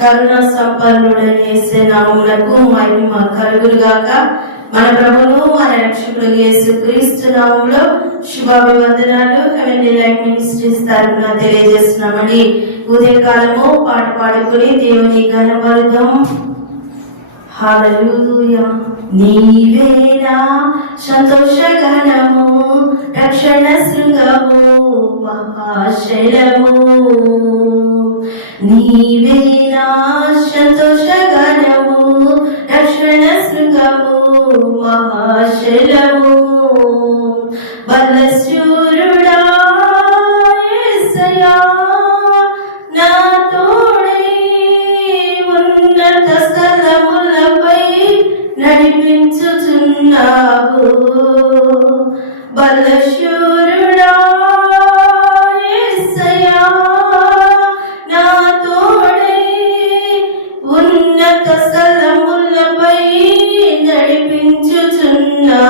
కరుణ సంపన్నుడనేసే నామములకు మహిమ కలుగురుగాక మన ప్రభును మన రక్షకుడు యేసు క్రీస్తు నామంలో శుభాభివందనాలు. హెవెన్లీ లైట్ మినిస్ట్రీస్ తరఫున తెలియజేస్తున్నామని ఉదయకాలము పాట పాడుకుని దేవుని ఘనపరుదం. హల్లెలూయా. నీవేనా సంతోషగణము రక్షణ శృంగము మహాశైలము నీవే సంతోషగణము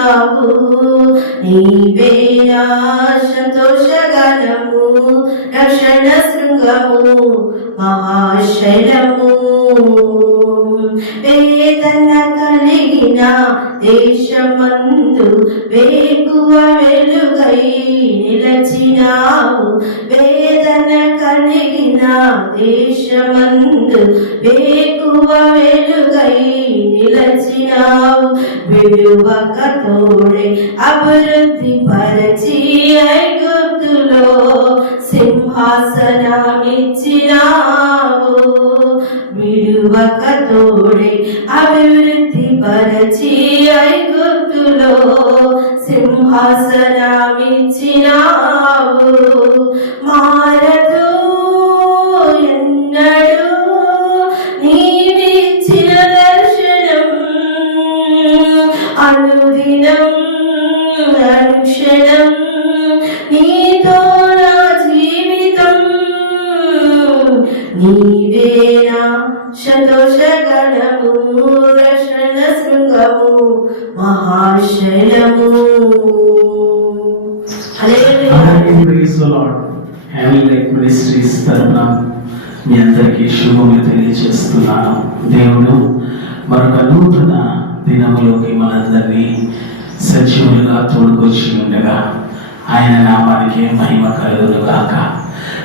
যাবো సింహాసనమిచ్చినావు విడువక తోడే అభివృద్ధి పరచి ఐగుప్తులో సింహాసనం నీవేనా శతోషగణము రక్షణ శృంగము మహాశయము. మినిస్ట్రీస్ తరఫున మీ అందరికీ శుభములు తెలియజేస్తున్నాను. దేవుడు మరొక నూతన దినములోకి మనందరినీ సజీవులుగా తోడుకొచ్చి ఉండగా ఆయన నామానికి మహిమ కలుగును గాక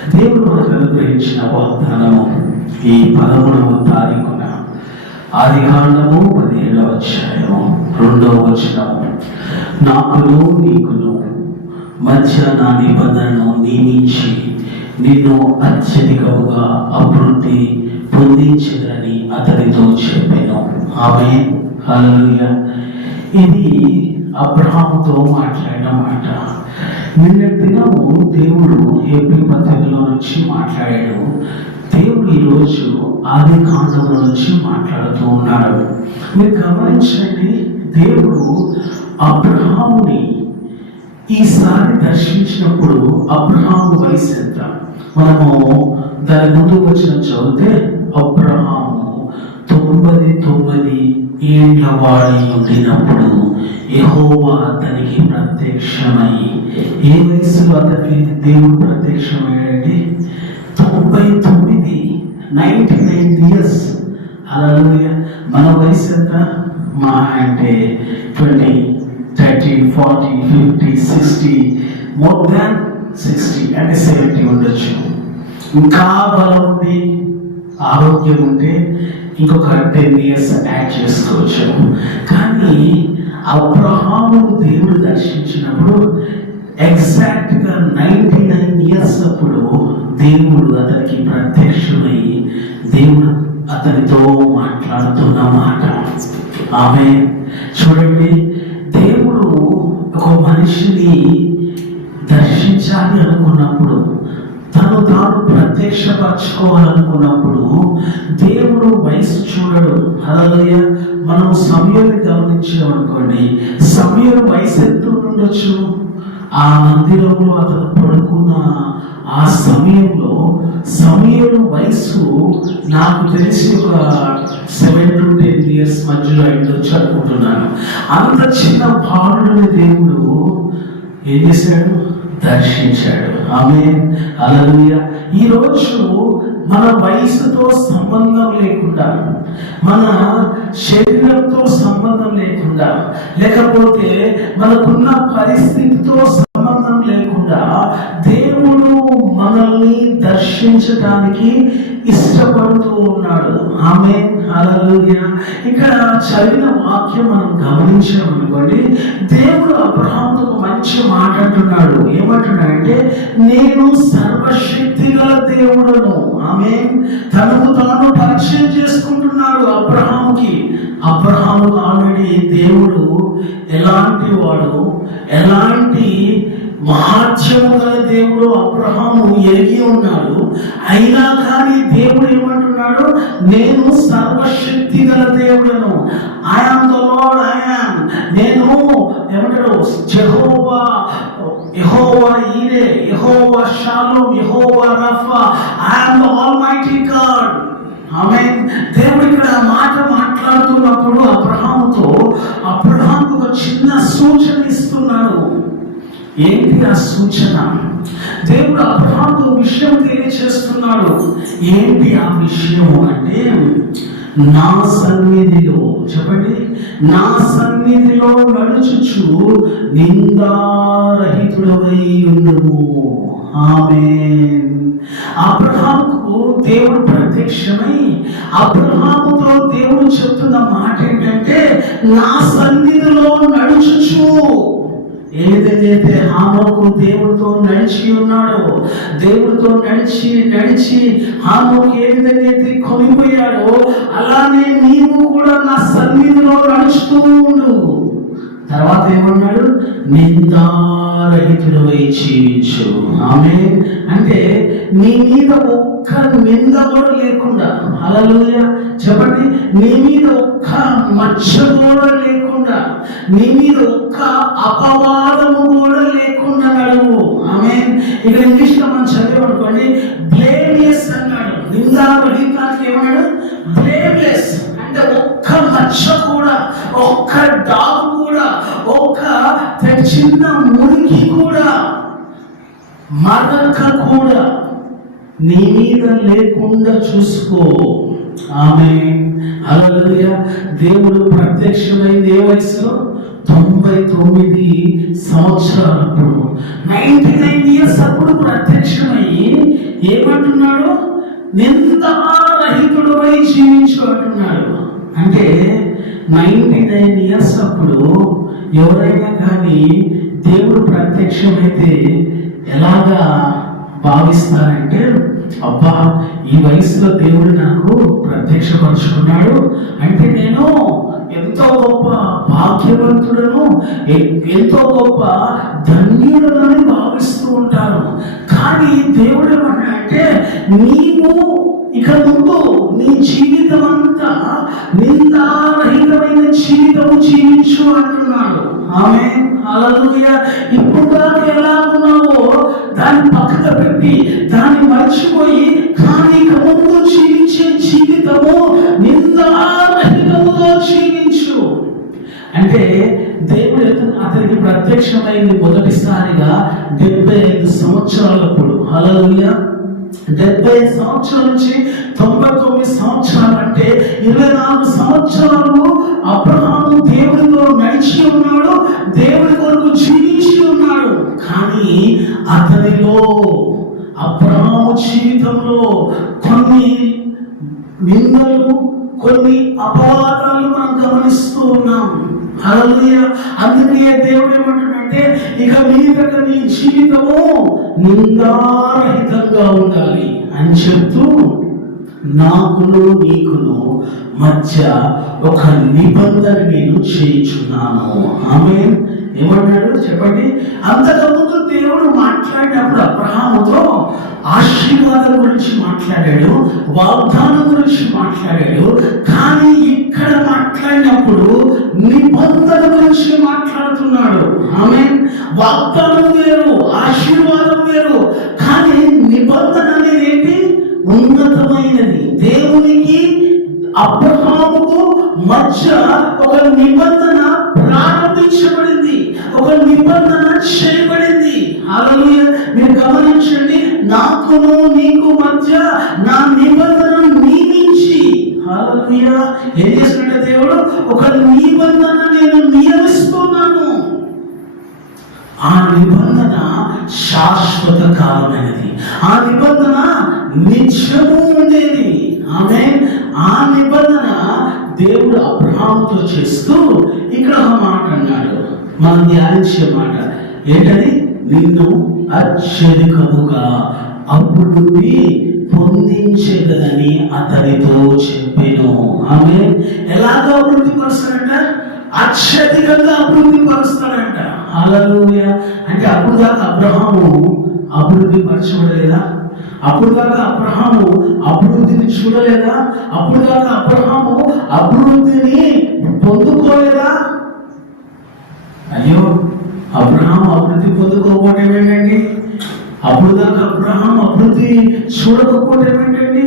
దేవుడు మనకు అనుగ్రహించిన వాగ్దానము ఈ పదమూడవ తారీఖున. ఆది కాండము పదిహేడవ అధ్యాయము రెండవ వచనము. నాకును నీకును మధ్య నా నిబంధనను నియమించి నిన్ను అత్యధికముగా అభివృద్ధి పొందించదని అతనితో చెప్పాను. ఆమె హల్లెలూయా. ఇది అబ్రహాముతో మాట్లాడిన మాట. నిన్న దినము దేవుడు ఏపీ పత్రికలో నుంచి మాట్లాడాడు. దేవుడు ఈరోజు ఆది కాండంలో నుంచి మాట్లాడుతూ ఉన్నాడు. మీరు గమనించండి దేవుడు అబ్రహాముని ఈసారి దర్శించినప్పుడు అబ్రహాము వయసు ఎంత? మనము దాని ముందు వచ్చిన చదివితే అబ్రహాము తొమ్మిది తొమ్మిది ఇంట్లో వాడి ఉండినప్పుడు యెహోవా అతనికి ప్రత్యక్షమై ఏ వయసులో అతనికి దేవుడు ప్రత్యక్షమయ్యాడంటే తొంభై తొమ్మిది నైంటీ నైన్ ఇయర్స్. అలా మన వయసు ఎంత? మా అంటే twenty thirty forty fifty sixty more than sixty అంటే సెవెంటీ ఉండొచ్చు. ఇంకా బలం ఉంది ఆరోగ్యం ఉంటే ఇంకొక టెన్ ఇయర్స్ యాడ్ చేసుకోవచ్చు. కానీ అబ్రహాము దేవుడు దర్శించినప్పుడు ఎగ్జాక్ట్గా నైంటీ నైన్ ఇయర్స్ అప్పుడు దేవుడు అతనికి ప్రత్యక్షమై దేవుడు అతనితో మాట్లాడుతున్న మాట ఆమె చూడండి దేవుడు ఒక మనిషిని దర్శించాలి అనుకున్నప్పుడు తను తాను ప్రత్యక్షపరచుకోవాలనుకున్నప్పుడు దేవుడు వయసు చూడడు. అలాగే మనం సమయాన్ని గమనించామనుకోండి సమయం వయసు ఎంత ఉండొచ్చు? ఆ మందిరంలో అతను పడుకున్న ఆ సమయంలో సమయం వయసు నాకు తెలిసి ఒక సెవెన్ టు టెన్ ఇయర్స్ మధ్యలో అయిండొచ్చు అనుకుంటున్నాను అంత చిన్న బాలుడిని దేవుడు ఏం చేశాడు? దర్శించాడు. ఆమె అలలుయ ఈరోజు మన వయసుతో సంబంధం లేకుండా మన శరీరంతో సంబంధం లేకుండా లేకపోతే మనకున్న పరిస్థితితో సంబంధం లేకుండా దేవుడు మనల్ని దర్శించడానికి ఇష్టపడుతూ ఉన్నాడు. ఆమె హల్లెలూయా. ఇక్కడ చదివిన వాక్యం మనం గమనించామనుకోండి దేవుడు అబ్రహాంతో ఒక మంచి మాట అంటున్నాడు. ఏమంటున్నాడంటే నేను సర్వశక్తి గల దేవుడను. ఆమె తనకు తాను పరిచయం చేసుకుంటున్నాడు అబ్రహాంకి అబ్రహాము ఆల్రెడీ దేవుడు ఎలాంటి వాడు ఎలాంటి మహాత్యము గల దేవుడు అబ్రహాము ఎరిగి ఉన్నాడు. అయినా కానీ దేవుడు ఏమంటున్నాడు? నేను సర్వశక్తి గల దేవుడను. ఐఆమ్ ద లార్డ్ ఐఆమ్ నేను ఏమంటాడు జహోవా యహోవా Jireh Jehovah Shalom Jehovah Rapha. I am the almighty God ఆమె దేవుడు ఇక్కడ మాట మాట్లాడుతున్నప్పుడు అబ్రహాం ఏంటి ఆ సూచన? దేవుడు అబ్రహాము విషయం తెలియచేస్తున్నాడు. ఏంటి ఆ విషయం అంటే నా సన్నిధిలో చెప్పండి నా సన్నిధిలో నడుచుచు నిందారహితుడవై ఉండము ఆమె అబ్రహాముకు దేవుడు ప్రత్యక్షమై అబ్రహాముతో దేవుడు చెప్తున్న మాట ఏంటంటే నా సన్నిధిలో నడుచుచు. ఏదైతే హామోకు దేవుడితో నడిచి ఉన్నాడో దేవుడితో నడిచి నడిచి హామోకు ఏ విధంగా అయితే కొనిపోయాడో అలానే నీవు కూడా నా సన్నిధిలో నడుస్తూ ఉండు. తర్వాత ఏమన్నాడు నిందారహితుడవై జీవించు. ఆమె అంటే నీ మీద ఒక్క నింద కూడా లేకుండా హల్లెలూయ చెప్పండి నీ మీద ఒక్క మచ్చ కూడా లేకుండా నీ మీద ఒక్క అపవాదము కూడా లేకుండా నడువు ఆమె ఇక్కడ ఇంగ్లీష్లో మనం చదివామనుకోండి బ్లేమ్లెస్ అన్నాడు. నిందారహితానికి ఏమన్నాడు? మచ్చ కూడా ఒక్క డాగు కూడా ఒక్క చిన్న మురికి కూడా మరక కూడా నీ మీద లేకుండా చూసుకో. ఆమె అలలుయ దేవుడు ప్రత్యక్షమైంది ఏ వయసులో తొంభై తొమ్మిది సంవత్సరాలప్పుడు నైన్టీ నైన్ ఇయర్స్ అప్పుడు ప్రత్యక్షమై ఏమంటున్నాడు? నిందారహితుడు జీవించు అంటున్నాడు. అంటే నైన్టీ నైన్ ఇయర్స్ అప్పుడు ఎవరైనా కానీ దేవుడు ప్రత్యక్షమైతే ఎలాగా భావిస్తారంటే అబ్బా ఈ వయసులో దేవుడు నాకు ప్రత్యక్షపరుచుకున్నాడు. అంటే నేను ఎంతో గొప్ప భాగ్యవంతుడను ఎంతో గొప్ప ధన్యుడనని భావిస్తూ ఉంటారు కానీ దేవుడు ఏమన్నా అంటే నీవు ఇక ముందు నీ జీవితం అంతా జీవించు అంటున్నాడు ఆమె అలలుయ ఇప్పుడు దాకా ఎలా ఉన్నావో దాన్ని పక్కన పెట్టి దాన్ని మర్చిపోయి కానీ ఇక ముందు జీవించే జీవితము నిందారహితముతో జీవించు. అంటే దేవుడు అతనికి ప్రత్యక్షమైంది మొదటిసారిగా డెబ్బై ఐదు సంవత్సరాలప్పుడు హల్లెలూయా. డెబ్బై ఐదు సంవత్సరాల నుంచి తొంభై తొమ్మిది సంవత్సరాలు అంటే ఇరవై నాలుగు సంవత్సరాలు అబ్రహాము జీవితంలో కొన్ని నిందలు కొన్ని అపవాదాలు మనం గమనిస్తూ ఉన్నాం. హల్లెలూయా. అందుకే దేవుడు ఏమంటాడంటే ఇక మీదట నీ జీవితము నిందారహితంగా ఉండాలి అని చెప్తూ నాకును నీకును మధ్య ఒక నిబంధన నేను చేయించున్నాను. ఆమె ఏమన్నాడు చెప్పండి. అంతకు దేవుడు మాట్లాడినప్పుడు అబ్రహాముతో ఆశీర్వాదం గురించి మాట్లాడాడు వాగ్దానం గురించి మాట్లాడాడు. కానీ ఇక్కడ మాట్లాడినప్పుడు నిబంధన గురించి మాట్లాడుతున్నాడు. ఆమె వాగ్దానం వేరు ఆశీర్వాదం వేరు. కానీ నిబంధన అనేది ఏంటి? ఉన్నతమైనది. దేవునికి అబ్రహాముకు మధ్య ఒక నిబంధన ప్రారంభించబడింది. ఒక నిబంధన చేయబడింది. నాకును నీకు మధ్య నా నిబంధన నియమించి. ఏం చేస్తున్నాడు దేవుడు? ఒక నిబంధన నేను నియమిస్తున్నాను. ఆ నిబంధన శాశ్వత కాలమైనది. ఆ నిబంధన నిత్యము ఉండేది. ఆమె ఆ నిబంధన దేవుడు అబ్రహాంతో చేస్తూ ఇక్కడ ఒక మాట అన్నాడు మనం ధ్యానించే మాట ఏంటది? నిన్ను అత్యధికముగా అభివృద్ధి పొందించగలని అతనితో చెప్పాను. ఆమె ఎలాగ అభివృద్ధి పరుస్తాడంట? అత్యధికంగా అభివృద్ధి పరుస్తాడంట. అలలోయ అంటే అప్పుడు దాకా అబ్రహాము అభివృద్ధి పరచబడలేదా? అప్పుడు దాకా అబ్రహాము అభివృద్ధిని చూడలేదా? అప్పుడు దాకా అబ్రహాము అభివృద్ధిని పొందుకోలేదా? అయ్యో. అబ్రహాం అభివృద్ధి పొందుకోకపోవటం ఏంటండి? అప్పుడు దాకా అబ్రహాం అభివృద్ధి చూడకపోవటం ఏంటండి?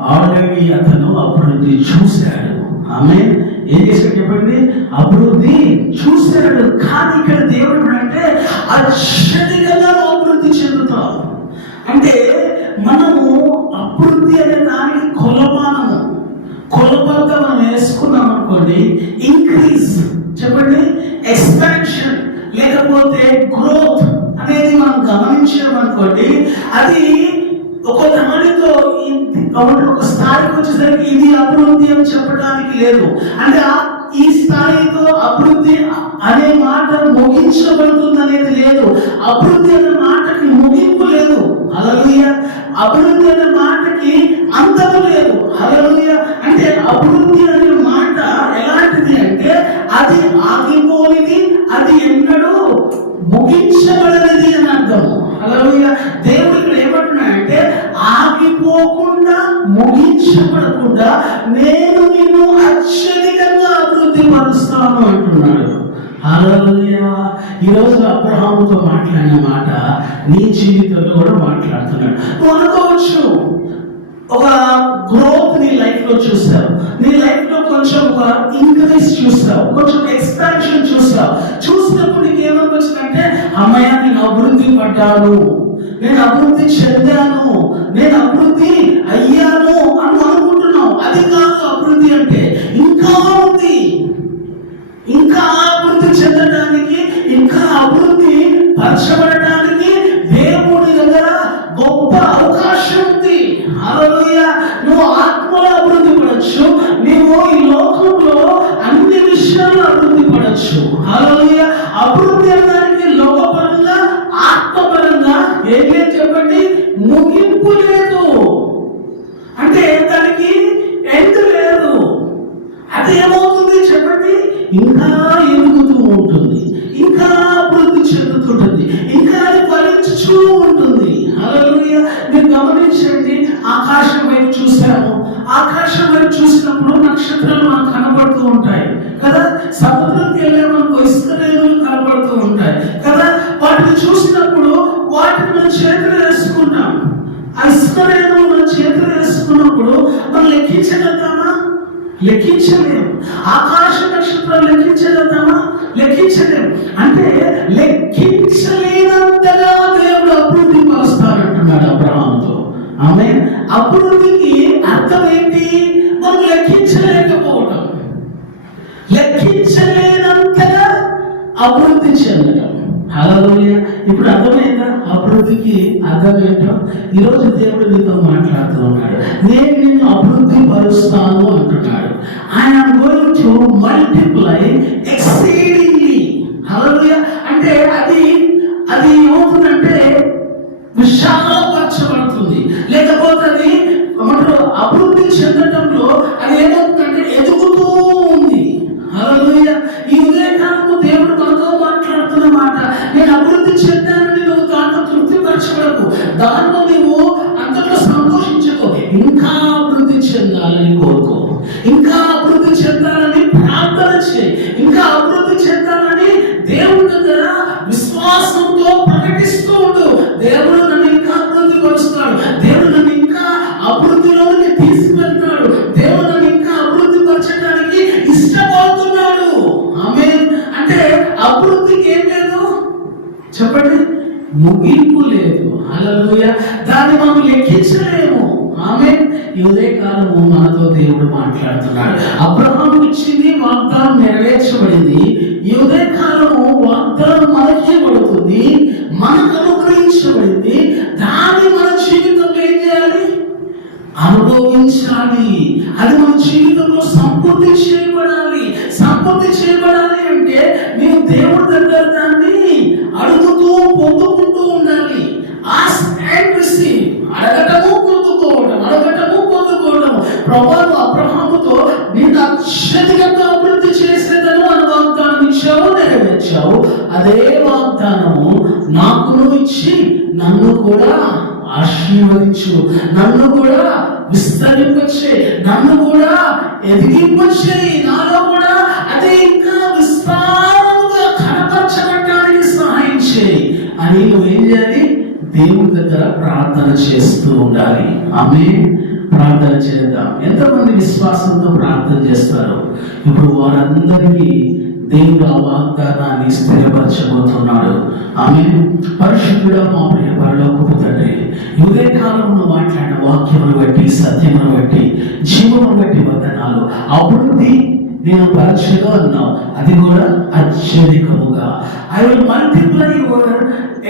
ఆల్రెడీ అతను అభివృద్ధి చూశాడు. ఆమె ఏం చేశాడు చెప్పండి? అభివృద్ధి చూశాడు. కానీ ఇక్కడ దేవుడు అంటే అత్యధికంగా అభివృద్ధి చెందుతాం అంటే మనము అభివృద్ధి అనే దానికి కొలమానము. కొలబద్ద మనం వేసుకున్నాం అనుకోండి ఇంక్రీజ్ చెప్పండి? ఎక్స్పాన్షన్ లేకపోతే గ్రోత్ అనేది మనం గమనించడం అనుకోండి అది ఒక దానితో ఒక స్థాయికి వచ్చేసరికి ఇది అభివృద్ధి అని చెప్పడానికి లేదు. అంటే ఆ- ఈ స్థాయితో అభివృద్ధి అనే మాట ముగించబడుతుంది అనేది లేదు. అభివృద్ధి అనే మాటకి ముగింపు లేదు. హల్లెలూయ. అభివృద్ధి అనే మాటకి అంతము లేదు. హల్లెలూయ. అంటే అభివృద్ధి అనే నీ జీవితంలో కూడా మాట్లాడుతున్నాడు. నువ్వు అనుకోవచ్చు ఒక గ్రోత్ నీ లైఫ్లో చూస్తావు. నీ లైఫ్లో కొంచెం ఒక ఇంక్రీజ్ చూస్తావు. కొంచెం ఎక్స్పాన్షన్ చూస్తావు. చూసినప్పుడు నీకు ఏమనిపించిందంటే అమ్మయ్య నేను అభివృద్ధి పడ్డాను. నేను అభివృద్ధి చెందాను. నేను అభివృద్ధి అయ్యాను అని అనుకుంటున్నావు. అది కాదు అభివృద్ధి అంటే ఇంకా ఉంది. ఇంకా అభివృద్ధి చెందడానికి ఇంకా అభివృద్ధి పరచబడటానికి లెక్కించలేము ఆకాశ నక్షత్రాలు లెక్కించగలుగుతామా లెక్కించలేము అంటే లెక్కించలేనంతగా దేవుడు అభివృద్ధి పరుస్తానంటున్నాడు అబ్రహాంతో ఆమె అభివృద్ధికి అర్థం ఏంటి మనం లెక్కించలేకపోవడం లెక్కించలేనంతగా అభివృద్ధి చెందడం హలోయ ఇప్పుడు అర్థమైందా? అభివృద్ధికి అర్థం ఏంటో? ఈరోజు దేవుడు నీతో మాట్లాడుతూ ఉన్నాడు. నేను నిన్ను అభివృద్ధి పరుస్తాను అంటున్నాడు I'm going to multiply exceedingly హలోయ అంటే అది అది ఏమవుతుందంటే విశాలపరచబడుతుంది. లేకపోతే అది అభివృద్ధి చెందటంలో అది ఏదో నేను అభివృద్ధి చెందానని నువ్వు దాంట్లో తృప్తిపరచబడకు. దానిలో నీవు అభివృద్ధికి దాన్ని మనం లెక్కించలేము. ఆమె ఈ ఉదయకాలము మనతో దేవుడు మాట్లాడుతున్నాడు. అబ్రహాం ఇచ్చింది వాగ్దానం నెరవేర్చబడింది. ఈ ఉదయకాలము వాగ్దానం మనకి పడుతుంది మనకు అనుగ్రహించబడింది. దాన్ని మన జీవితంలో ఏం చేయాలి? అనుభవించాలి. అది మన జీవితంలో సంపూర్తి చేయబడాలి. పొందుకోవడం అబ్రహాముతో నేను అత్యధికంగా అభివృద్ధి చేసేదను అని వాగ్దానం ఇచ్చావు నెరవేర్చావు. అదే వాగ్దానము నాకును ఇచ్చి నన్ను కూడా ఆశీర్వదించు నన్ను కూడా విస్తరింపచ్చే నన్ను కూడా ఎదిగింపచ్చే నాలో కూడా అదే ఇంకా విస్తారంగా కనపరచబడటానికి సహాయం చేయి అని నువ్వేం చేయాలి? దేవుని దగ్గర ప్రార్థన చేస్తూ ఉండాలి. ఆమె ప్రార్థన చేద్దాం. ఎంతమంది విశ్వాసంతో ప్రార్థన చేస్తారు ఇప్పుడు వారందరికీ దేవుడు ఆ వాగ్దానాన్ని స్థిరపరచబోతున్నాడు. ఆమె పరిశుద్ధుడా మా ప్రియ పరలోకపు తండ్రి ఇదే కాలంలో మాట్లాడిన వాక్యమును బట్టి సత్యమును బట్టి జీవమును బట్టి వందనాలు. అభివృద్ధి నేను పరీక్షలో అన్నావు అది కూడా అత్యధికముగా. I will multiply your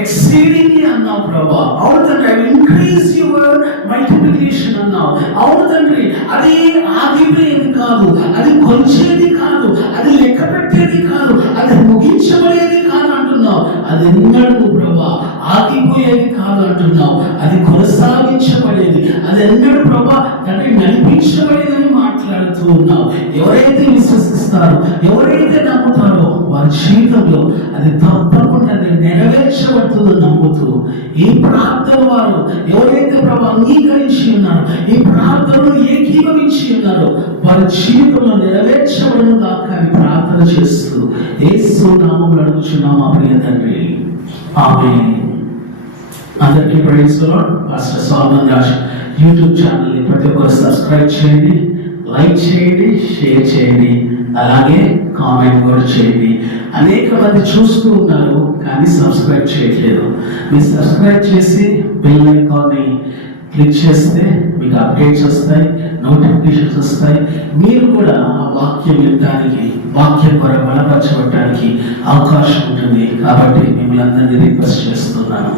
exceedingly అన్నావు ప్రభా. అవును తండ్రి ఐ ఇంక్రీజ్ యువర్ మల్టిప్లికేషన్ అన్నావు. అవును తండ్రి అది ఆగిపోయేది కాదు అది కొలిచేది కాదు అది లెక్క పెట్టేది కాదు అది ముగించబడేది కాదు అది ఎన్నడూ ప్రభా ఆగిపోయేది కాదు అంటున్నావు. అది కొనసాగించబడేది. అది ఎన్నడూ ప్రభా తండ్రి నడిపించబడేదని మాట్లాడుతూ ఉన్నావు. ఎవరైతే విశ్వసిస్తారో ఎవరైతే నమ్ముతారో వారి జీవితంలో అది తప్పకుండా నెరవేర్చబడుతుందో నమ్ముతూ ఈ ప్రార్థన వారు ఎవరైతే ప్రభు అంగీకరించి ఉన్నారో ఈ ప్రార్థనలు ఏకీభవించి ఉన్నారో వారి జీవితంలో నెరవేర్చబడను దాకా ప్రార్థన చేస్తూ ఏసు నామం అడుగుచున్నాం మా ప్రియ తండ్రి. ఆమె అందరికీ ప్రైజ్ పాస్టర్ దాస్ యూట్యూబ్ ఛానల్ని ప్రతి ఒక్కరు సబ్స్క్రైబ్ చేయండి. లైక్ చేయండి షేర్ చేయండి అలాగే కామెంట్ కూడా చేయండి. అనేక మంది చూస్తూ ఉన్నారు కానీ సబ్స్క్రైబ్ చేయట్లేదు. మీరు సబ్స్క్రైబ్ చేసి బెల్ ఐకాన్ని క్లిక్ చేస్తే మీకు అప్డేట్స్ వస్తాయి నోటిఫికేషన్స్ వస్తాయి. మీరు కూడా ఆ వాక్యం వినడానికి వాక్యం ద్వారా బలపరచబడటానికి అవకాశం ఉంటుంది. కాబట్టి మిమ్మల్ని అందరినీ రిక్వెస్ట్ చేస్తున్నాను.